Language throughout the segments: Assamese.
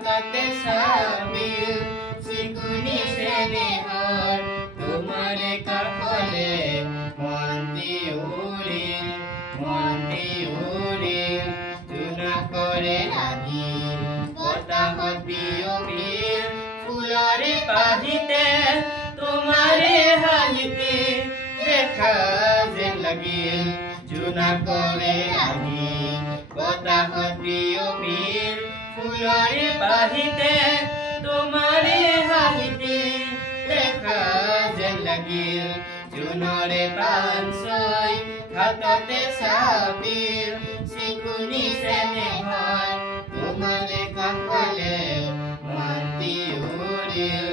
হাততে চাবিল চিকুনি চেনেহৰ তোমাৰে কাষলে মন্তি উৰিল জোনাকৰে লাগি বতাহত বিয়পিল ফুলৰে পাহিতে তোমাৰে হাঁহিতে দেখা যেন লাগিল জোনাকৰে লাগি বতাহত বিয়পিল ফুলৰে পাহিতে তোমাৰে হাঁহিতে দেখা যেন লাগিল জোনৰে পাঞ্চই হাততে চাবিল চিকুনি চেনেহৰ তোমাৰে কাষলে মন্তি উৰিল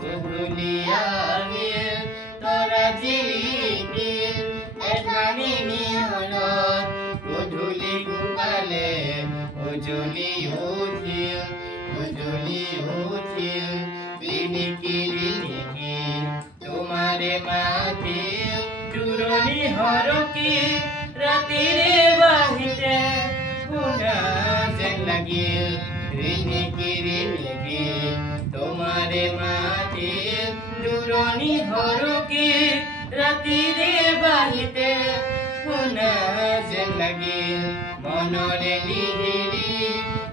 গধূলি আহিল তৰা জিলিকিল এধানি নিহৰত গধূলি গোপালে উজলি উঠিল ৰিণিকি তোমাৰে মাতিল দূৰণি হৰকি ৰাতিৰে বাহিতে শুনা যেন লাগিল ৰিণিকি তোমাৰে মাতিল দূৰণি হৰকি ৰাতিৰে বাহিতে শুনা যেন লাগিল মনৰে লিহিৰি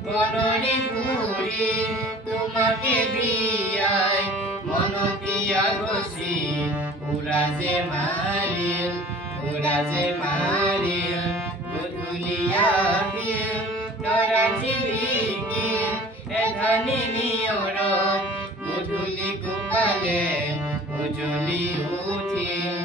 বনৰি ঘূৰি তোমাকে বিয়াই মনতীয়া গছি উৰাজে মাৰিল গধূলি আহিল তৰা জিলিকিল এধানি নিয়ৰত গধূলি গোপালে উজলি উঠিল